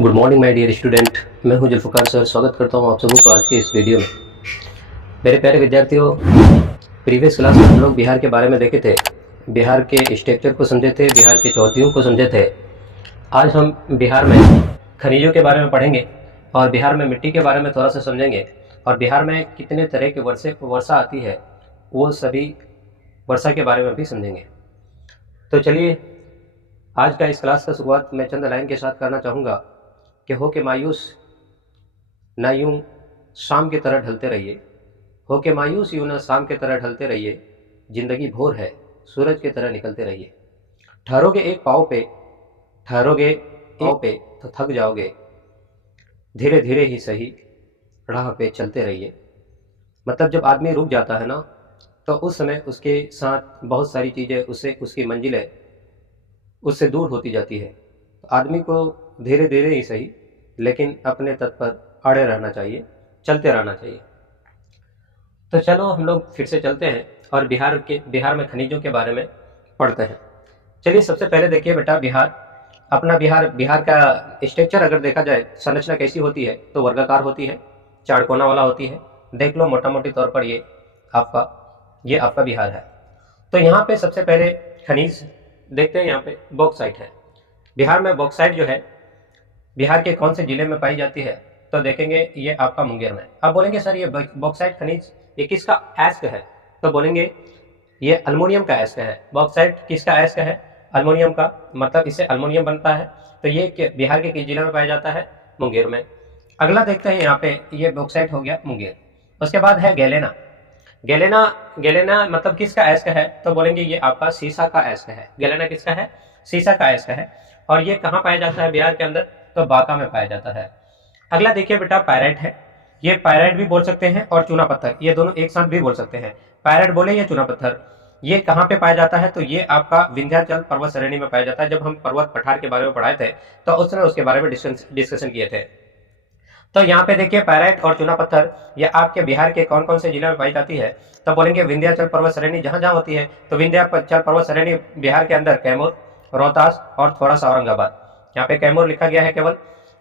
Good morning my dear student. मैं हूं Zulfikar sir. स्वागत करता हूं आप सबों को आज के इस वीडियो में। मेरे प्यारे विद्यार्थियों, प्रीवियस क्लास में हम लोग बिहार के बारे में देखे थे, बिहार के स्ट्रक्चर को समझे थे, बिहार के चौथियों को समझे थे। आज हम बिहार में खनिजों के बारे में पढ़ेंगे और बिहार में मिट्टी के बारे में थोड़ा सा समझेंगे और बिहार में कितने तरह की वर्षा आती है वो सभी वर्षा के बारे में भी समझेंगे। तो चलिए, आज का इस क्लास का शुरुआत मैं चंद लाइन के साथ करना चाहूँगा कि हो के मायूस ना यूं शाम की तरह ढलते रहिए, हो के मायूस यूं ना शाम की तरह ढलते रहिए, जिंदगी भोर है सूरज की तरह निकलते रहिए। ठहरोगे एक पाँव पे, ठहरोगे पाँव पे तो थक जाओगे, धीरे धीरे ही सही राह पे चलते रहिए। मतलब जब आदमी रुक जाता है ना, तो उस समय उसके साथ बहुत सारी चीज़ें, उससे उसकी मंजिलें उससे दूर होती जाती है। तो आदमी को धीरे धीरे ही सही लेकिन अपने तट पर अड़े रहना चाहिए, चलते रहना चाहिए। तो चलो हम लोग फिर से चलते हैं और बिहार में खनिजों के बारे में पढ़ते हैं। चलिए, सबसे पहले देखिए बेटा, बिहार का स्ट्रक्चर अगर देखा जाए, संरचना कैसी होती है तो वर्गाकार होती है, चार कोना वाला होती है। देख लो मोटा मोटी तौर पर ये आपका बिहार है। तो यहाँ पे सबसे पहले खनिज देखते हैं। यहाँ पे बॉक्साइट है। बिहार में बॉक्साइट जो है बिहार के कौन से जिले में पाई जाती है तो देखेंगे ये आपका मुंगेर में। अब बोलेंगे सर ये बॉक्साइट खनिज ये किसका अयस्क है, तो बोलेंगे ये अल्मोनियम का अयस्क है। बॉक्साइट किसका अयस्क है? अल्मोनियम का। मतलब इससे अल्मोनियम बनता है। तो ये बिहार के किस जिले में पाया जाता है? मुंगेर में। अगला देखते हैं, यहाँ पे ये बॉक्साइट हो गया मुंगेर। उसके बाद है गैलेना। गैलेना मतलब किसका अयस्क है तो बोलेंगे ये आपका सीसा का अयस्क है। गैलेना किसका है? सीसा का अयस्क है। और ये कहाँ पाया जाता है बिहार के अंदर? तो बांका में पाया जाता है। अगला देखिए बेटा, पायराइट है। ये पायराइट भी बोल सकते हैं और चूना पत्थर, ये दोनों एक साथ भी बोल सकते हैं। पायराइट बोले या चूना पत्थर, ये कहाँ पे पाया जाता है तो ये आपका विंध्याचल पर्वत श्रेणी में पाया जाता है। जब हम पर्वत पठार के बारे में पढ़ाए थे तो उस समय उसके बारे में डिस्कशन किए थे। तो यहाँ पे देखिए पायराइट और चूना पत्थर ये आपके बिहार के कौन कौन से जिले में पाई जाती है तो बोलेंगे विंध्याचल पर्वत श्रेणी जहाँ जहाँ होती है। तो विंध्याचल पर्वत श्रेणी बिहार के अंदर कैमूर, रोहतास और थोड़ा सा औरंगाबाद। यहाँ पे कैमूर लिखा गया है केवल।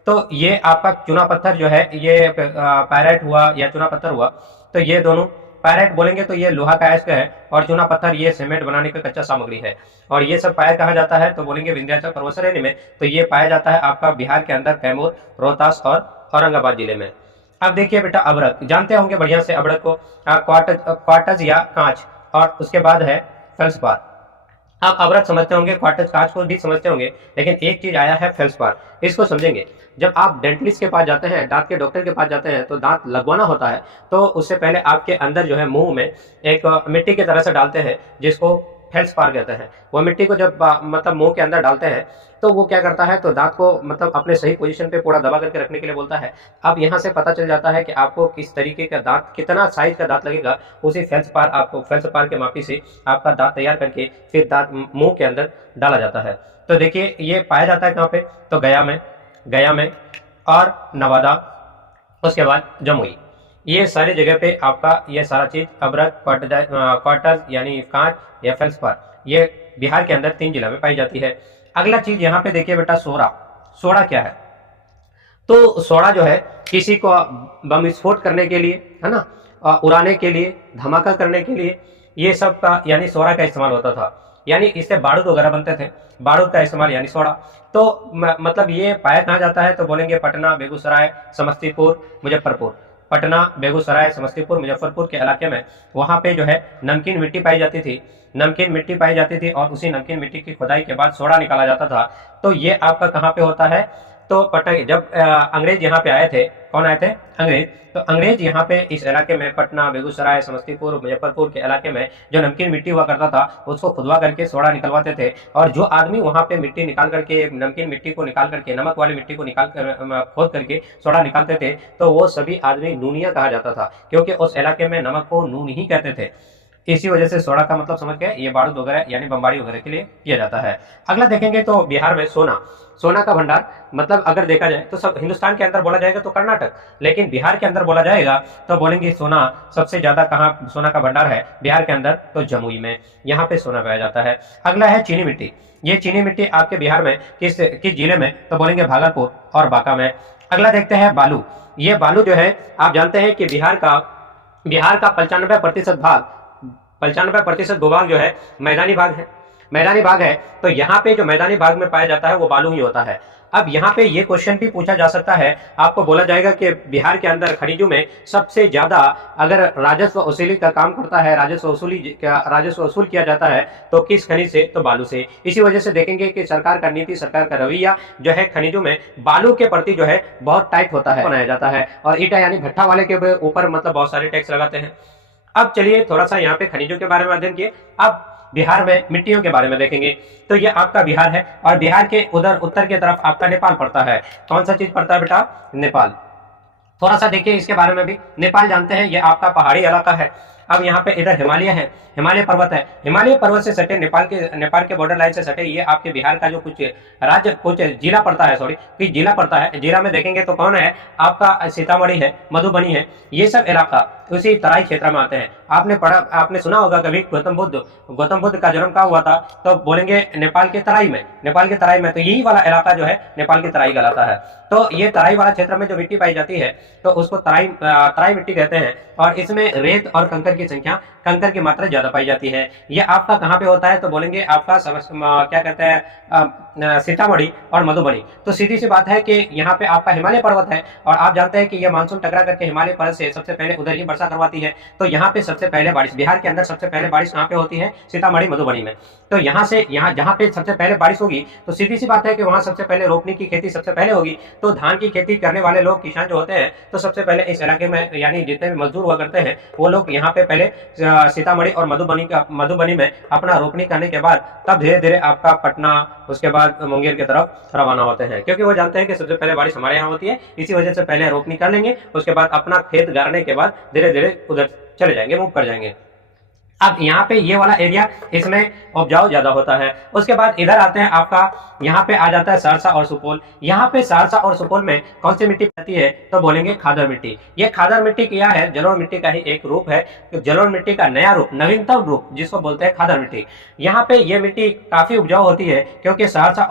तो ये आपका चूना पत्थर जो है ये पायराइट हुआ या चूना पत्थर हुआ, तो ये दोनों पायराइट बोलेंगे तो ये लोहा का अयस्क है और चूना पत्थर ये सीमेंट बनाने का कच्चा सामग्री है। और ये सब पाया कहाँ जाता है तो बोलेंगे विंध्याचल पर्वत श्रेणी में। तो ये पाया जाता है आपका बिहार के अंदर कैमूर, रोहतास और औरंगाबाद जिले में। अब देखिए बेटा, अभ्रक जानते होंगे बढ़िया से अभ्रक को, क्वार्टज या कांच, और उसके बाद है फेल्सपार। आप अभ्रक समझते होंगे, क्वार्टज कांच को भी समझते होंगे, लेकिन एक चीज आया है फेल्सपार, इसको समझेंगे। जब आप डेंटिस्ट के पास जाते हैं, दांत के डॉक्टर के पास जाते हैं, तो दांत लगवाना होता है तो उससे पहले आपके अंदर जो है मुंह में एक मिट्टी की तरह से डालते हैं जिसको फेल्सपार कहते हैं। वो मिट्टी को जब मतलब मुंह के अंदर डालते हैं तो वो क्या करता है तो दांत को मतलब अपने सही पोजीशन पे पूरा दबा करके रखने के लिए बोलता है। अब यहाँ से पता चल जाता है कि आपको किस तरीके का दांत, कितना साइज का दांत लगेगा, उसी फेल्सपार के मापी से आपका दांत तैयार करके फिर दांत मुंह के अंदर डाला जाता है। तो देखिए ये पाया जाता है कहाँ पे तो गया में और नवादा, उसके बाद जमुई, ये सारी जगह पे आपका ये सारा चीज अभ्रक, क्वार्टज यानी कांच या फेल्सपार ये बिहार के अंदर 3 जिला में पाई जाती है। अगला चीज यहाँ पे देखिए बेटा, सोडा क्या है तो सोडा जो है किसी को बम विस्फोट करने के लिए, है ना, उड़ाने के लिए, धमाका करने के लिए, ये सब का यानी सोडा का इस्तेमाल होता था। यानी इससे बारूद वगैरह बनते थे, बारूद का इस्तेमाल यानी सोडा। तो मतलब ये पाया कहाँ जाता है तो बोलेंगे पटना, बेगूसराय, समस्तीपुर, मुजफ्फरपुर। पटना, बेगूसराय, समस्तीपुर, मुजफ्फरपुर के इलाके में वहाँ पे जो है नमकीन मिट्टी पाई जाती थी, और उसी नमकीन मिट्टी की खुदाई के बाद सोडा निकाला जाता था। तो ये आपका कहाँ पे होता है तो पटना। जब अंग्रेज यहाँ पे आए थे, कौन आए थे? अंग्रेज। तो अंग्रेज यहाँ पे इस इलाके में पटना, बेगूसराय, समस्तीपुर, मुजफ्फरपुर के इलाके में जो नमकीन मिट्टी हुआ करता था उसको खुदवा करके सोडा निकलवाते थे। और जो आदमी वहाँ पे मिट्टी निकाल करके, नमकीन मिट्टी को निकाल करके, नमक वाली मिट्टी को निकाल कर खोद करके सोडा निकालते थे तो वो सभी आदमी नूनिया कहा जाता था, क्योंकि उस इलाके में नमक को नून ही कहते थे। इसी वजह से सोडा का मतलब समझ गए, ये बारूद वगैरह यानी बमबारी वगैरह के लिए किया जाता है। अगला देखेंगे तो बिहार में सोना का भंडार, मतलब अगर देखा जाए तो सब हिंदुस्तान के अंदर बोला जाएगा तो कर्नाटक, लेकिन बिहार के अंदर बोला जाएगा तो बोलेंगे सोना सबसे ज्यादा कहाँ सोना का भंडार है बिहार के अंदर, तो जमुई में, यहाँ पे सोना पाया जाता है। अगला है चीनी मिट्टी। ये चीनी मिट्टी आपके बिहार में किस जिले में, तो बोलेंगे भागलपुर और बांका में। अगला देखते हैं बालू। ये बालू जो है आप जानते हैं कि बिहार का 95% भूभाग जो है मैदानी भाग है। तो यहाँ पे जो मैदानी भाग में पाया जाता है वो बालू ही होता है। अब यहाँ पे ये क्वेश्चन भी पूछा जा सकता है, आपको बोला जाएगा कि बिहार के अंदर खनिजों में सबसे ज्यादा अगर राजस्व वसूली का काम करता है, राजस्व वसूल किया जाता है तो किस खनिज से, तो बालू से। इसी वजह से देखेंगे कि सरकार का नीति, सरकार का रवैया जो है खनिजों में बालू के प्रति जो है बहुत टाइट होता है, बनाया जाता है। और ईटा यानी भट्ठा वाले के ऊपर मतलब बहुत सारे टैक्स लगाते हैं। अब चलिए थोड़ा सा यहाँ पे खनिजों के बारे में अध्ययन किए। अब बिहार में मिट्टियों के बारे में देखेंगे। तो ये आपका बिहार है और बिहार के उधर उत्तर की तरफ आपका नेपाल पड़ता है। कौन सा चीज पड़ता है बेटा, नेपाल। थोड़ा सा देखिए इसके बारे में भी। नेपाल जानते हैं ये आपका पहाड़ी इलाका है। अब यहाँ पे इधर हिमालय है, हिमालय पर्वत है। हिमालय पर्वत से सटे नेपाल के बॉर्डर लाइन से सटे ये आपके बिहार का जो कुछ जिला पड़ता है, कुछ जिला पड़ता है। जिला में देखेंगे तो कौन है, आपका सीतामढ़ी है, मधुबनी है, ये सब इलाका उसी तराई क्षेत्र में आते हैं। आपने सुना होगा कभी गौतम बुद्ध का जन्म कहाँ हुआ था, तो बोलेंगे नेपाल के तराई में। तो यही वाला इलाका जो है नेपाल की तराई कहलाता है। तो ये तराई वाला क्षेत्र में जो मिट्टी पाई जाती है तो उसको तराई मिट्टी कहते हैं। और इसमें रेत और कंकर की मात्रा ज्यादा पाई जाती है। ये आपका कहाँ पे होता है, तो बोलेंगे आपका क्या कहते हैं, सीतामढ़ी और मधुबनी। तो सीधी सी बात है कि यहाँ पे आपका हिमालय पर्वत है और आप जानते हैं कि यह मानसून टकरा करके हिमालय पर्वत से सबसे पहले उधर ही वर्षा करवाती है। तो यहाँ पे सबसे पहले बारिश, बिहार के अंदर सबसे पहले बारिश कहाँ पे होती है, सीतामढ़ी मधुबनी में। तो यहाँ जहाँ पे सबसे पहले बारिश होगी तो सीधी सी बात है कि वहां सबसे पहले रोपनी की खेती सबसे पहले होगी। तो धान की खेती करने वाले लोग, किसान जो होते हैं, तो सबसे पहले इस इलाके में यानी जितने भी मजदूर हुआ करते हैं वो लोग यहाँ पे पहले सीतामढ़ी और मधुबनी में अपना रोपनी करने के बाद तब धीरे धीरे आपका पटना, उसके बाद मुंगेर की तरफ रवाना होते हैं, क्योंकि वो जानते हैं कि सबसे पहले बारिश हमारे यहाँ होती है। इसी वजह से पहले रोपनी कर लेंगे, उसके बाद अपना खेत गाड़ने के बाद धीरे धीरे उधर चले जाएंगे, मूव कर जाएंगे। अब यहाँ पे ये वाला एरिया, इसमें उपजाऊ ज्यादा होता है। उसके बाद इधर आते हैं, आपका यहाँ पे आ जाता है सहरसा और सुपौल। यहाँ पे सहरसा और सुपौल में कौन सी मिट्टी आती है, तो बोलेंगे खादर मिट्टी। ये खादर मिट्टी क्या है, जलोढ़ मिट्टी का ही एक रूप है। जलोढ़ मिट्टी का नया रूप, नवीनतम रूप, जिसको बोलते हैं खादर मिट्टी। यहाँ पे ये मिट्टी काफी उपजाऊ होती है, क्योंकि सहरसा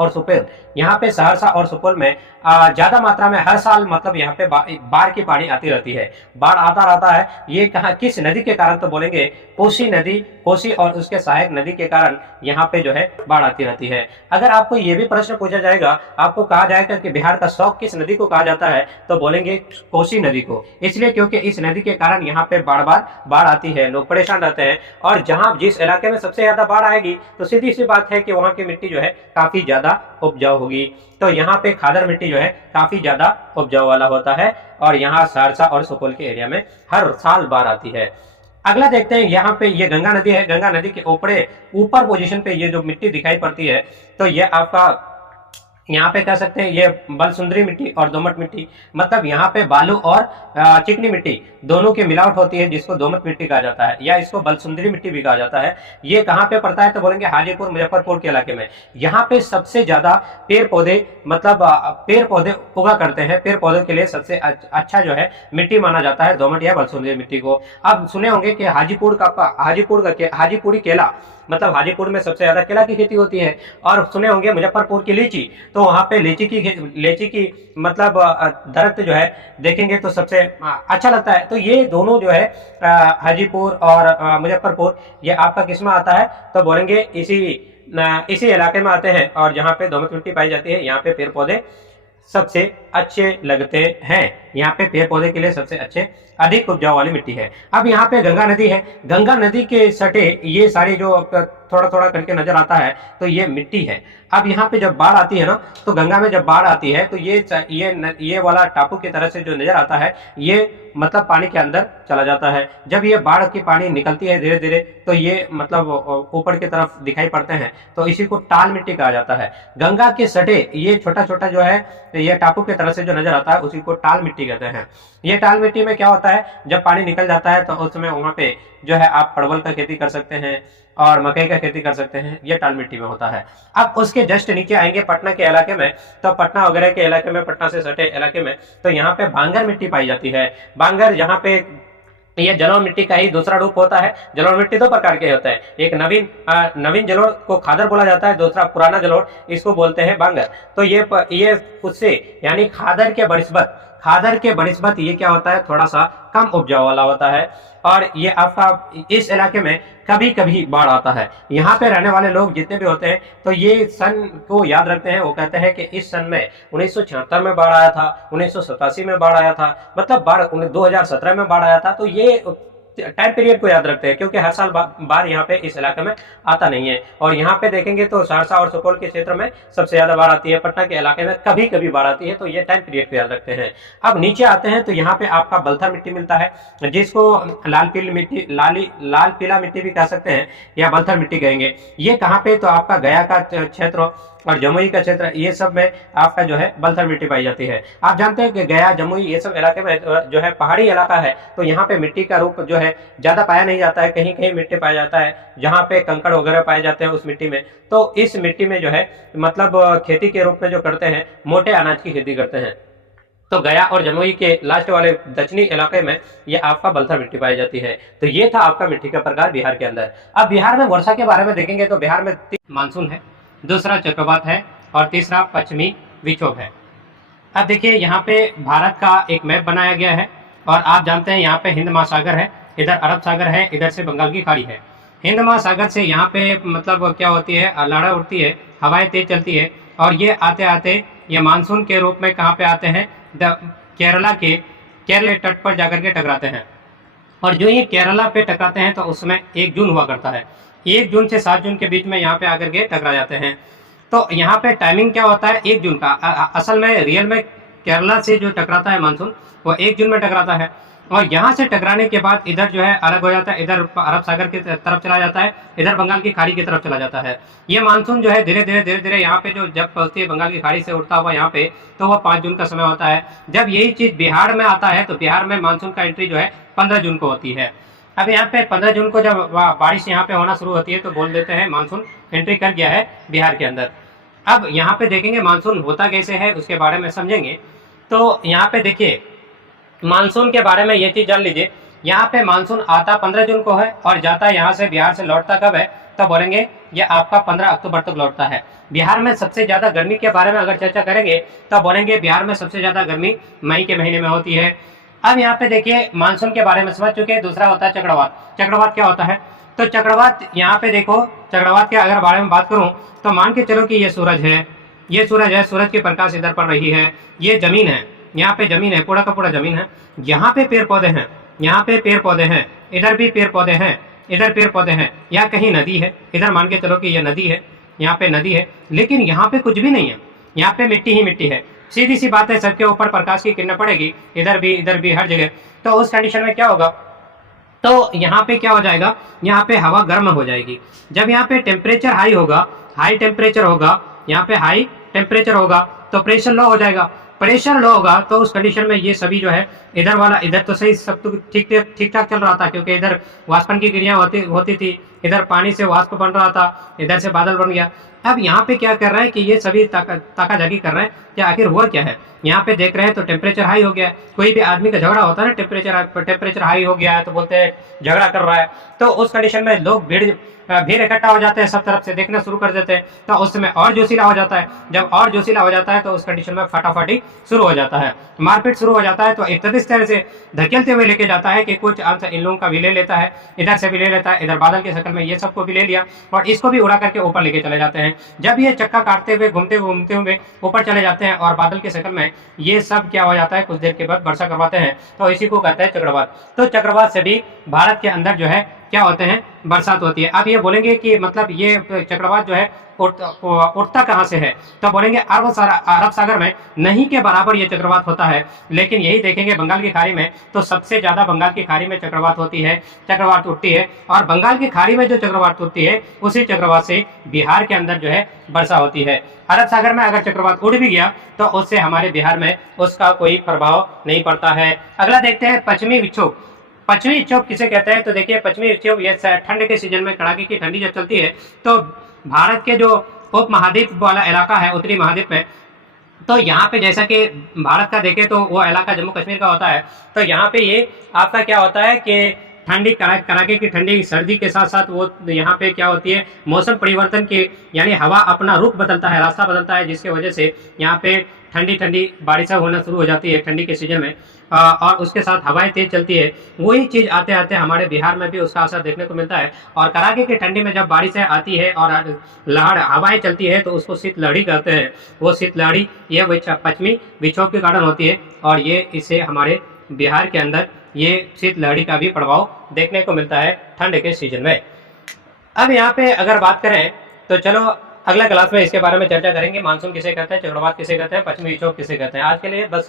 और सुपौल में ज्यादा मात्रा में हर साल मतलब यहाँ पे बाढ़ की पानी आती रहती है, बाढ़ आता रहता है। ये कहाँ, किस नदी के कारण, तो बोलेंगे कोसी और उसके सहायक नदी के कारण यहाँ पे जो है बाढ़ आती रहती है। अगर आपको ये भी प्रश्न पूछा जाएगा, आपको कहा जाएगा कि बिहार का शौक किस नदी को कहा जाता है, तो बोलेंगे कोसी नदी को। इसलिए क्योंकि इस नदी के कारण यहाँ पे बाढ़ आती है, लोग परेशान रहते हैं। और जिस इलाके में सबसे ज्यादा बाढ़ आएगी तो सीधी सी बात है कि वहाँ की मिट्टी जो है काफी ज्यादा उपजाऊ होगी। तो यहाँ पे खादर मिट्टी जो है काफी ज्यादा उपजाऊ वाला होता है और यहाँ सहरसा और सुपौल के एरिया में हर साल बाढ़ आती है। अगला देखते हैं, यहाँ पे ये गंगा नदी है। गंगा नदी के ऊपर पोजीशन पे ये जो मिट्टी दिखाई पड़ती है, तो ये आपका यहाँ पे कह सकते हैं ये बलसुंदरी मिट्टी और दोमट मिट्टी, मतलब यहाँ पे बालू और चिकनी मिट्टी दोनों की मिलावट होती है, जिसको दोमट मिट्टी कहा जाता है या इसको बलसुंदरी मिट्टी भी कहा जाता है। ये कहाँ पे पड़ता है, तो बोलेंगे हाजीपुर मुजफ्फरपुर के इलाके में। यहाँ पे सबसे ज्यादा पेड़ पौधे उगा करते हैं। पेड़ पौधों के लिए सबसे अच्छा जो है मिट्टी माना जाता है दोमट या बलसुंदरी मिट्टी को। अब सुने होंगे कि हाजीपुरी केला, मतलब हाजीपुर में सबसे ज्यादा केला की खेती होती है। और सुने होंगे मुजफ्फरपुर की लीची, तो वहां पे लीची की मतलब दरख्त जो है देखेंगे तो सबसे अच्छा लगता है। तो ये दोनों जो है हाजीपुर और मुजफ्फरपुर, ये आपका किस में आता है, तो बोलेंगे इसी इलाके में आते हैं। और जहाँ पे दोमट मिट्टी पाई जाती है, यहाँ पे पेड़ पौधे सबसे अच्छे लगते हैं। यहाँ पे पेड़ पौधे के लिए सबसे अच्छे अधिक उपजाऊ वाली मिट्टी है। अब यहाँ पे गंगा नदी है। गंगा नदी के सटे ये सारी जो थोड़ा थोड़ा करके नजर आता है, तो ये मिट्टी है। अब यहाँ पे जब बाढ़ आती है ना, तो गंगा में जब बाढ़ आती है तो ये वाला टापू की तरह से जो नजर आता है, ये मतलब पानी के अंदर चला जाता है। जब ये बाढ़ की पानी निकलती है धीरे धीरे, तो ये मतलब ऊपर की तरफ दिखाई पड़ते हैं, तो इसी को टाल मिट्टी कहा जाता है। गंगा के सटे ये छोटा छोटा जो है ये टापू की तरह से जो नजर आता है, उसी को टाल मिट्टी कहते हैं। ये टाल मिट्टी में क्या होता है, जब पानी निकल जाता है तो उस समय वहां पे जो है आप परवल का खेती कर सकते हैं और मकई का खेती कर सकते हैं, ये टाल मिट्टी में होता है। अब उसके जस्ट नीचे आएंगे पटना के इलाके में, तो पटना वगैरह के इलाके में, पटना से सटे इलाके में, तो यहाँ पे बांगर मिट्टी पाई जाती है। बांगर यहाँ पे ये जलोढ़ मिट्टी का ही दूसरा रूप होता है। जलोढ़ मिट्टी दो प्रकार के होते हैं, एक नवीन जलोढ़ को खादर बोला जाता है, दूसरा पुराना जलोढ़, इसको बोलते हैं बांगर। तो ये उससे यानी खादर के बनिस्बत ये क्या होता है, थोड़ा सा कम उपजाऊ वाला होता है। और ये आपका इस इलाके में कभी कभी बाढ़ आता है। यहाँ पे रहने वाले लोग जितने भी होते हैं तो ये सन को याद रखते हैं। वो कहते हैं कि इस सन में 1976 में बाढ़ आया था, 1987 में बाढ़ आया था, मतलब बाढ़ 2017 में बाढ़ आया था। तो ये टाइम पीरियड को याद रखते हैं, क्योंकि हर साल बाढ़ यहाँ पे इस इलाके में आता नहीं है। और यहाँ पे देखेंगे तो सहरसा और सुपौल के क्षेत्र में सबसे ज्यादा बाढ़ आती है, पटना के इलाके में कभी कभी बाढ़ आती है। तो ये टाइम पीरियड को याद रखते हैं। अब नीचे आते हैं तो यहाँ पे आपका बलथर मिट्टी मिलता है, जिसको लाल पीला मिट्टी भी कह सकते हैं या बलथर मिट्टी कहेंगे। ये कहाँ पे, तो आपका गया का क्षेत्र और जमुई का क्षेत्र, ये सब में आपका जो है बलथर मिट्टी पाई जाती है। आप जानते हैं कि गया, जमुई, ये सब इलाके में जो है पहाड़ी इलाका है, तो यहाँ पे मिट्टी का रूप जो है ज्यादा पाया नहीं जाता है। कहीं कहीं मिट्टी पाया जाता है जहाँ पे कंकड़ वगैरह पाए जाते हैं उस मिट्टी में। तो इस मिट्टी में जो है मतलब खेती के रूप में जो करते हैं, मोटे अनाज की खेती करते हैं। तो गया और जमुई के लास्ट वाले दक्षिणी इलाके में ये आपका बलथर मिट्टी पाई जाती है। तो ये था आपका मिट्टी का प्रकार बिहार के अंदर। अब बिहार में वर्षा के बारे में देखेंगे तो बिहार में मानसून है, दूसरा चक्रवात है और तीसरा पश्चिमी विक्षोभ है। अब देखिए यहाँ पे भारत का एक मैप बनाया गया है और आप जानते हैं यहाँ पे हिंद महासागर है, इधर अरब सागर है, इधर से बंगाल की खाड़ी है। हिंद महासागर से यहाँ पे मतलब क्या होती है, लहरें उठती है, हवाएं तेज चलती है और ये आते आते ये मानसून के रूप में कहाँ पे आते हैं, केरल तट पर जाकर के टकराते हैं। और जो ये केरला पे टकराते हैं तो उसमें 1 जून हुआ करता है, 1 जून से 7 जून के बीच में यहाँ पे आकर के टकरा जाते हैं। तो यहाँ पे टाइमिंग क्या होता है, 1 जून का। असल में रियल में केरला से जो टकराता है मानसून वो 1 जून में टकराता है और यहाँ से टकराने के बाद इधर जो है अलग हो जाता है, इधर अरब सागर की तरफ चला जाता है, इधर बंगाल की खाड़ी की तरफ चला जाता है। ये मानसून जो है धीरे धीरे यहाँ पे जो जब पहुंचती है बंगाल की खाड़ी से उड़ता हुआ यहाँ पे, तो वह 5 जून का समय होता है। जब यही चीज बिहार में आता है तो बिहार में मानसून का एंट्री जो है 15 जून को होती है। अब यहाँ पे 15 जून को जब बारिश यहाँ पे होना शुरू होती है तो बोल देते हैं मानसून एंट्री कर गया है बिहार के अंदर। अब यहाँ पे देखेंगे मानसून होता कैसे है उसके बारे में समझेंगे। तो यहाँ पे देखिए मानसून के बारे में ये चीज जान लीजिए, यहाँ पे मानसून आता 15 जून को है और जाता यहाँ से बिहार से लौटता कब है, तो बोलेंगे ये आपका 15 अक्टूबर तक लौटता है। बिहार में सबसे ज्यादा गर्मी के बारे में अगर चर्चा करेंगे तो बोलेंगे बिहार में सबसे ज्यादा गर्मी मई के महीने में होती है। अब यहाँ पे देखिए मानसून के बारे में समझ चुके हैं। दूसरा होता है चक्रवात। चक्रवात क्या होता है, तो चक्रवात यहाँ पे देखो, चक्रवात के अगर बारे में बात करूं तो मान के चलो कि ये सूरज है, ये सूरज है, सूरज की प्रकाश इधर पड़ रही है, ये जमीन है, यहाँ पे जमीन है, पूरा का पूरा जमीन है, यहाँ पे पेड़ पौधे हैं, यहाँ पे पेड़ पौधे हैं, इधर भी पेड़ पौधे हैं, इधर पेड़ पौधे हैं, या कहीं नदी है, इधर मान के चलो कि ये नदी है, यहाँ पे नदी है, लेकिन यहाँ पे कुछ भी नहीं है, यहाँ पे मिट्टी ही मिट्टी है। सीधी सी बात है, सबके ऊपर प्रकाश की किरणें पड़ेगी, इधर भी हर जगह। तो उस कंडीशन में क्या होगा, तो यहाँ पे क्या हो जाएगा, यहाँ पे हवा गर्म हो जाएगी। जब यहाँ पे टेम्परेचर हाई होगा, हाई टेम्परेचर होगा, यहाँ पे हाई टेम्परेचर होगा तो प्रेशर लो हो जाएगा। प्रेशर लो होगा तो उस कंडीशन में ये सभी जो है इधर वाला, इधर तो सही सब तो ठीक ठाक चल रहा था क्योंकि इधर वाष्पन की क्रिया होती थी, इधर पानी से वाष्प बन रहा था, इधर से बादल बन गया। अब यहाँ पे क्या कर रहा है कि ये सभी ताकाझाकी कर रहे हैं कि आखिर हुआ क्या है। यहाँ पे देख रहे हैं तो टेम्परेचर हाई हो गया है। कोई भी आदमी का झगड़ा होता है ना, टेम्परेचर हाई हो गया है तो बोलते हैं झगड़ा कर रहा है। तो उस कंडीशन में लोग भीड़ इकट्ठा हो जाते हैं, सब तरफ से देखना शुरू कर देते हैं, तो उस समय और जोशीला हो जाता है। जब और जोशीला हो जाता है तो उस कंडीशन में फटाफटी शुरू हो जाता है, मारपीट शुरू हो जाता है। तो इस तरह से धकेलते हुए लेके जाता है कि कुछ अंश इन लोगों का भी ले लेता है, इधर से भी ले लेता है, इधर बादल की शक्ल में ये सबको भी ले लिया और इसको भी उड़ा करके ऊपर लेके चले जाते हैं। जब ये चक्का काटते हुए घूमते हुए ऊपर चले जाते हैं और बादल की शक्ल में ये सब क्या हो जाता है, कुछ देर के बाद वर्षा करवाते हैं, तो इसी को कहते हैं चक्रवात। तो चक्रवात से भी भारत के अंदर जो है क्या होते हैं, बरसात होती है। अब ये बोलेंगे कि मतलब ये चक्रवात जो है उठता कहाँ से है, तो बोलेंगे अरब सागर में नहीं के बराबर ये चक्रवात होता है। लेकिन यही देखेंगे बंगाल की खाड़ी में, तो सबसे ज्यादा बंगाल की खाड़ी में चक्रवात होती है, चक्रवात उठती है। और बंगाल की खाड़ी में जो चक्रवात उठती है उसी चक्रवात से बिहार के अंदर जो है वर्षा होती है। अरब सागर में अगर चक्रवात उड़ भी गया तो उससे हमारे बिहार में उसका कोई प्रभाव नहीं पड़ता है। अगला देखते हैं पश्चिमी विक्षोभ। पश्चिमी विक्षोभ किसे कहते हैं? तो देखिए पश्चिमी विक्षोभ ये ठंड के सीजन में कड़ाके की ठंडी जब चलती है तो भारत के जो उप महाद्वीप वाला इलाका है, उत्तरी महाद्वीप में, तो यहाँ पे जैसा कि भारत का देखें तो वो इलाका जम्मू कश्मीर का होता है, तो यहाँ पे ये आपका क्या होता है कि ठंडी कड़ाके की ठंडी सर्दी के साथ साथ वो यहाँ पे क्या होती है, मौसम परिवर्तन के यानी हवा अपना रुख बदलता है, रास्ता बदलता है, जिसकी वजह से यहाँ पे ठंडी ठंडी बारिशें होना शुरू हो जाती है ठंडी के सीजन में, और उसके साथ हवाएं तेज चलती है। वही चीज़ आते आते हमारे बिहार में भी उसका असर देखने को मिलता है। और कड़ाके की ठंडी में जब बारिशें आती है और लहर हवाएं चलती है तो उसको शीतलहरी कहते हैं। वो शीतलहरी ये पश्चिमी विक्षोभ के कारण होती है और ये इसे हमारे बिहार के अंदर ये शीतलहरी का भी प्रभाव देखने को मिलता है ठंड के सीजन में। अब यहाँ पे अगर बात करें तो चलो अगला क्लास में इसके बारे में चर्चा करेंगे, मानसून किसे कहते हैं, चक्रवात किसे कहते हैं, पश्चिमी विक्षोभ किसे कहते हैं। आज के लिए बस